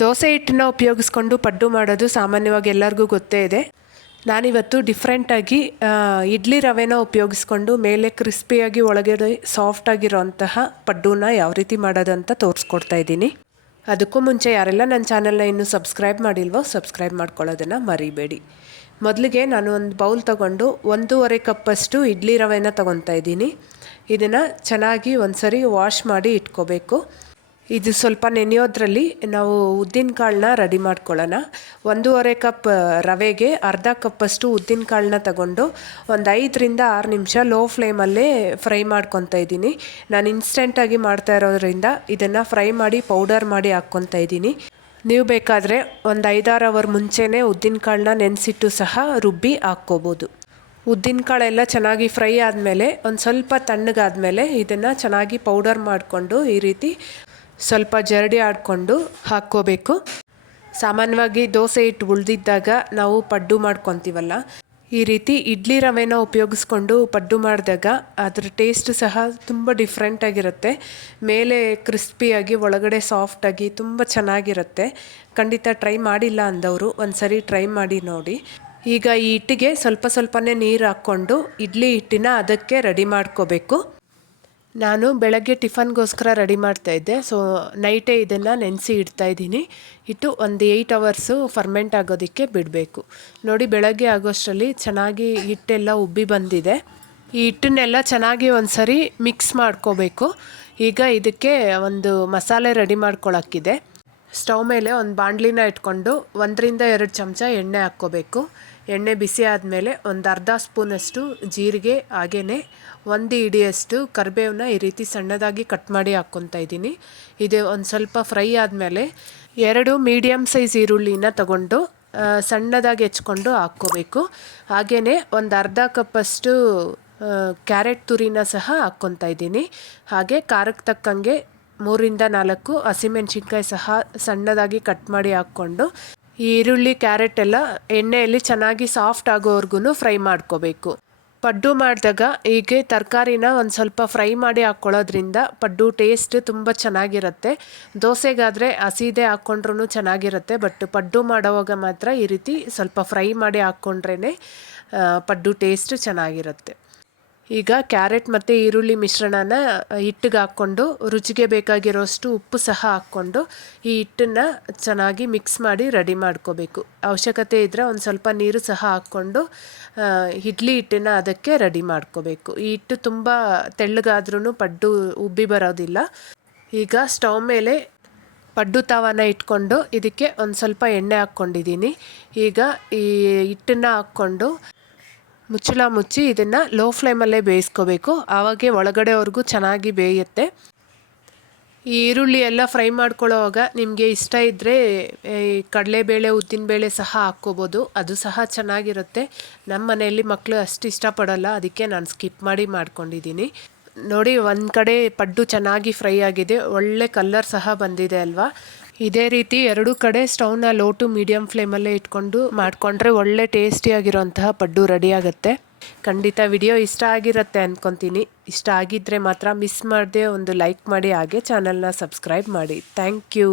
ದೋಸೆ ಹಿಟ್ಟನ್ನ ಉಪಯೋಗಿಸ್ಕೊಂಡು ಪಡ್ಡು ಮಾಡೋದು ಸಾಮಾನ್ಯವಾಗಿ ಎಲ್ಲರಿಗೂ ಗೊತ್ತೇ ಇದೆ. ನಾನಿವತ್ತು ಡಿಫ್ರೆಂಟಾಗಿ ಇಡ್ಲಿ ರವೆನ ಉಪಯೋಗಿಸ್ಕೊಂಡು ಮೇಲೆ ಕ್ರಿಸ್ಪಿಯಾಗಿ ಒಳಗಡೆ ಸಾಫ್ಟಾಗಿರೋಂತಹ ಪಡ್ಡೂನ ಯಾವ ರೀತಿ ಮಾಡೋದು ಅಂತ ತೋರಿಸ್ಕೊಡ್ತಾ ಇದ್ದೀನಿ. ಅದಕ್ಕೂ ಮುಂಚೆ ಯಾರೆಲ್ಲ ನನ್ನ ಚಾನಲ್ನ ಇನ್ನೂ ಸಬ್ಸ್ಕ್ರೈಬ್ ಮಾಡಿಲ್ವೋ ಸಬ್ಸ್ಕ್ರೈಬ್ ಮಾಡ್ಕೊಳ್ಳೋದನ್ನು ಮರಿಬೇಡಿ. ಮೊದಲಿಗೆ ನಾನು ಒಂದು ಬೌಲ್ ತೊಗೊಂಡು 1.5 ಕಪ್ಪಷ್ಟು ಇಡ್ಲಿ ರವೆನ ತೊಗೊತಾ ಇದ್ದೀನಿ. ಇದನ್ನು ಚೆನ್ನಾಗಿ ಒಂದ್ಸರಿ ವಾಶ್ ಮಾಡಿ ಇಟ್ಕೋಬೇಕು. ಇದು ಸ್ವಲ್ಪ ನೆನೆಯೋದ್ರಲ್ಲಿ ನಾವು ಉದ್ದಿನ ಕಾಳನ್ನ ರೆಡಿ ಮಾಡ್ಕೊಳ್ಳೋಣ. 1.5 ಕಪ್ ರವೆಗೆ ಅರ್ಧ ಕಪ್ಪಷ್ಟು ಉದ್ದಿನ ಕಾಳನ್ನ ತಗೊಂಡು ಒಂದು 5ರಿಂದ 6 ನಿಮಿಷ ಲೋ ಫ್ಲೇಮಲ್ಲೇ ಫ್ರೈ ಮಾಡ್ಕೊತಾ ಇದ್ದೀನಿ. ನಾನು ಇನ್ಸ್ಟೆಂಟಾಗಿ ಮಾಡ್ತಾ ಇರೋದ್ರಿಂದ ಇದನ್ನು ಫ್ರೈ ಮಾಡಿ ಪೌಡರ್ ಮಾಡಿ ಹಾಕ್ಕೊತಾ ಇದ್ದೀನಿ. ನೀವು ಬೇಕಾದರೆ ಒಂದು 5-6 ಅವರ್ ಮುಂಚೆನೇ ಉದ್ದಿನ ಕಾಳನ್ನ ನೆನೆಸಿಟ್ಟು ಸಹ ರುಬ್ಬಿ ಹಾಕ್ಕೋಬೋದು. ಉದ್ದಿನ ಕಾಳೆಲ್ಲ ಚೆನ್ನಾಗಿ ಫ್ರೈ ಆದಮೇಲೆ ಒಂದು ಸ್ವಲ್ಪ ತಣ್ಣಗಾದಮೇಲೆ ಇದನ್ನು ಚೆನ್ನಾಗಿ ಪೌಡರ್ ಮಾಡಿಕೊಂಡು ಈ ರೀತಿ ಸ್ವಲ್ಪ ಜರಡಿ ಆಡಿಕೊಂಡು ಹಾಕ್ಕೋಬೇಕು. ಸಾಮಾನ್ಯವಾಗಿ ದೋಸೆ ಹಿಟ್ಟು ಉಳಿದಿದ್ದಾಗ ನಾವು ಪಡ್ಡು ಮಾಡ್ಕೊತೀವಲ್ಲ, ಈ ರೀತಿ ಇಡ್ಲಿ ರವೆನ ಉಪಯೋಗಿಸ್ಕೊಂಡು ಪಡ್ಡು ಮಾಡಿದಾಗ ಅದರ ಟೇಸ್ಟ್ ಸಹ ತುಂಬ ಡಿಫ್ರೆಂಟಾಗಿರುತ್ತೆ. ಮೇಲೆ ಕ್ರಿಸ್ಪಿಯಾಗಿ ಒಳಗಡೆ ಸಾಫ್ಟಾಗಿ ತುಂಬ ಚೆನ್ನಾಗಿರುತ್ತೆ. ಖಂಡಿತ ಟ್ರೈ ಮಾಡಿಲ್ಲ ಅಂದವರು ಒಂದು ಸರಿ ಟ್ರೈ ಮಾಡಿ ನೋಡಿ. ಈಗ ಈ ಹಿಟ್ಟಿಗೆ ಸ್ವಲ್ಪ ಸ್ವಲ್ಪನೇ ನೀರು ಹಾಕ್ಕೊಂಡು ಇಡ್ಲಿ ಹಿಟ್ಟಿನ ಅದಕ್ಕೆ ರೆಡಿ ಮಾಡ್ಕೋಬೇಕು. ನಾನು ಬೆಳಗ್ಗೆ ಟಿಫನ್ಗೋಸ್ಕರ ರೆಡಿ ಮಾಡ್ತಾಯಿದ್ದೆ. ಸೊ ನೈಟೇ ಇದನ್ನು ನೆನೆಸಿ ಇಡ್ತಾಯಿದ್ದೀನಿ. ಇಟ್ಟು ಒಂದು 8 ಅವರ್ಸು ಫರ್ಮೆಂಟ್ ಆಗೋದಕ್ಕೆ ಬಿಡಬೇಕು. ನೋಡಿ, ಬೆಳಗ್ಗೆ ಆಗೋಷ್ಟರಲ್ಲಿ ಚೆನ್ನಾಗಿ ಹಿಟ್ಟೆಲ್ಲ ಉಬ್ಬಿ ಬಂದಿದೆ. ಈ ಹಿಟ್ಟನ್ನೆಲ್ಲ ಚೆನ್ನಾಗಿ ಒಂದು ಸರಿ ಮಿಕ್ಸ್ ಮಾಡ್ಕೋಬೇಕು. ಈಗ ಇದಕ್ಕೆ ಒಂದು ಮಸಾಲೆ ರೆಡಿ ಮಾಡ್ಕೊಳ್ಳೋಕ್ಕಿದೆ. ಸ್ಟವ್ ಮೇಲೆ ಒಂದು ಬಾಣಲಿನ ಇಟ್ಕೊಂಡು 1ರಿಂದ 2 ಚಮಚ ಎಣ್ಣೆ ಹಾಕ್ಕೋಬೇಕು. ಎಣ್ಣೆ ಬಿಸಿ ಆದಮೇಲೆ ಒಂದು ಅರ್ಧ ಸ್ಪೂನಷ್ಟು ಜೀರಿಗೆ, ಹಾಗೆಯೇ 1 ಹಿಡಿಯಷ್ಟು ಕರಿಬೇವನ್ನ ಈ ರೀತಿ ಸಣ್ಣದಾಗಿ ಕಟ್ ಮಾಡಿ ಹಾಕ್ಕೊತಾ ಇದ್ದೀನಿ. ಇದು ಒಂದು ಸ್ವಲ್ಪ ಫ್ರೈ ಆದಮೇಲೆ 2 ಮೀಡಿಯಮ್ ಸೈಜ್ ಈರುಳ್ಳಿನ ತಗೊಂಡು ಸಣ್ಣದಾಗಿ ಹೆಚ್ಕೊಂಡು ಹಾಕ್ಕೋಬೇಕು. ಹಾಗೆಯೇ ಒಂದು ಅರ್ಧ ಕಪ್ಪಷ್ಟು ಕ್ಯಾರೆಟ್ ತುರಿನ ಸಹ ಹಾಕ್ಕೊತಾ ಇದ್ದೀನಿ. ಹಾಗೆ ಖಾರಕ್ಕೆ ತಕ್ಕಂಗೆ 3ರಿಂದ 4 ಹಸಿಮೆಣ್ಸಿನ್ಕಾಯಿ ಸಹ ಸಣ್ಣದಾಗಿ ಕಟ್ ಮಾಡಿ ಹಾಕ್ಕೊಂಡು ಈ ಈರುಳ್ಳಿ ಕ್ಯಾರೆಟ್ ಎಲ್ಲ ಎಣ್ಣೆಯಲ್ಲಿ ಚೆನ್ನಾಗಿ ಸಾಫ್ಟ್ ಆಗೋವರೆಗೂ ಫ್ರೈ ಮಾಡ್ಕೋಬೇಕು. ಪಡ್ಡು ಮಾಡಿದಾಗ ಹೀಗೆ ತರಕಾರಿನ ಒಂದು ಸ್ವಲ್ಪ ಫ್ರೈ ಮಾಡಿ ಹಾಕ್ಕೊಳ್ಳೋದ್ರಿಂದ ಪಡ್ಡು ಟೇಸ್ಟ್ ತುಂಬ ಚೆನ್ನಾಗಿರುತ್ತೆ. ದೋಸೆಗಾದರೆ ಹಸಿದೆ ಹಾಕ್ಕೊಂಡ್ರೂ ಚೆನ್ನಾಗಿರುತ್ತೆ, ಬಟ್ ಪಡ್ಡು ಮಾಡೋವಾಗ ಮಾತ್ರ ಈ ರೀತಿ ಸ್ವಲ್ಪ ಫ್ರೈ ಮಾಡಿ ಹಾಕ್ಕೊಂಡ್ರೇ ಪಡ್ಡು ಟೇಸ್ಟ್ ಚೆನ್ನಾಗಿರುತ್ತೆ. ಈಗ ಕ್ಯಾರೆಟ್ ಮತ್ತು ಈರುಳ್ಳಿ ಮಿಶ್ರಣನ ಹಿಟ್ಟಿಗೆ ಹಾಕ್ಕೊಂಡು ರುಚಿಗೆ ಬೇಕಾಗಿರೋಷ್ಟು ಉಪ್ಪು ಸಹ ಹಾಕ್ಕೊಂಡು ಈ ಹಿಟ್ಟನ್ನು ಚೆನ್ನಾಗಿ ಮಿಕ್ಸ್ ಮಾಡಿ ರೆಡಿ ಮಾಡ್ಕೋಬೇಕು. ಅವಶ್ಯಕತೆ ಇದ್ದರೆ ಒಂದು ಸ್ವಲ್ಪ ನೀರು ಸಹ ಹಾಕ್ಕೊಂಡು ಇಡ್ಲಿ ಹಿಟ್ಟನ್ನು ಅದಕ್ಕೆ ರೆಡಿ ಮಾಡ್ಕೋಬೇಕು. ಈ ಹಿಟ್ಟು ತುಂಬ ತೆಳ್ಳಗಾದ್ರೂ ಪಡ್ಡು ಉಬ್ಬಿ ಬರೋದಿಲ್ಲ. ಈಗ ಸ್ಟವ್ ಮೇಲೆ ಪಡ್ಡು ತವಾನ ಇಟ್ಕೊಂಡು ಇದಕ್ಕೆ ಒಂದು ಸ್ವಲ್ಪ ಎಣ್ಣೆ ಹಾಕ್ಕೊಂಡಿದ್ದೀನಿ. ಈಗ ಈ ಹಿಟ್ಟನ್ನು ಹಾಕ್ಕೊಂಡು ಮುಚ್ಚಳ ಮುಚ್ಚಿ ಇದನ್ನು ಲೋ ಫ್ಲೇಮಲ್ಲೇ ಬೇಯಿಸ್ಕೋಬೇಕು. ಆವಾಗೆ ಒಳಗಡೆವರೆಗೂ ಚೆನ್ನಾಗಿ ಬೇಯುತ್ತೆ. ಈ ಈರುಳ್ಳಿ ಎಲ್ಲ ಫ್ರೈ ಮಾಡ್ಕೊಳ್ಳೋವಾಗ ನಿಮಗೆ ಇಷ್ಟ ಇದ್ದರೆ ಕಡಲೆಬೇಳೆ, ಉದ್ದಿನಬೇಳೆ ಸಹ ಹಾಕ್ಕೋಬೋದು. ಅದು ಸಹ ಚೆನ್ನಾಗಿರುತ್ತೆ. ನಮ್ಮ ಮನೆಯಲ್ಲಿ ಮಕ್ಕಳು ಅಷ್ಟು ಇಷ್ಟಪಡೋಲ್ಲ, ಅದಕ್ಕೆ ನಾನು ಸ್ಕಿಪ್ ಮಾಡಿ ಮಾಡ್ಕೊಂಡಿದ್ದೀನಿ. ನೋಡಿ, ಒಂದು ಕಡೆ ಪಡ್ಡು ಚೆನ್ನಾಗಿ ಫ್ರೈ ಆಗಿದೆ, ಒಳ್ಳೆ ಕಲರ್ ಸಹ ಬಂದಿದೆ ಅಲ್ವಾ. ಇದೇ ರೀತಿ 2 ಕಡೆ ಸ್ಟವ್ನ ಲೋ ಟು ಮೀಡಿಯಮ್ ಫ್ಲೇಮಲ್ಲೇ ಇಟ್ಕೊಂಡು ಮಾಡಿಕೊಂಡ್ರೆ ಒಳ್ಳೆ ಟೇಸ್ಟಿಯಾಗಿರೋಂತಹ ಪಡ್ಡು ರೆಡಿ ಆಗುತ್ತೆ. ಖಂಡಿತ ವಿಡಿಯೋ ಇಷ್ಟ ಆಗಿರುತ್ತೆ ಅಂದ್ಕೊತೀನಿ. ಇಷ್ಟ ಆಗಿದ್ದರೆ ಮಾತ್ರ ಮಿಸ್ ಮಾಡದೆ ಒಂದು ಲೈಕ್ ಮಾಡಿ, ಹಾಗೆ ಚಾನಲ್ನ ಸಬ್ಸ್ಕ್ರೈಬ್ ಮಾಡಿ. Thank you.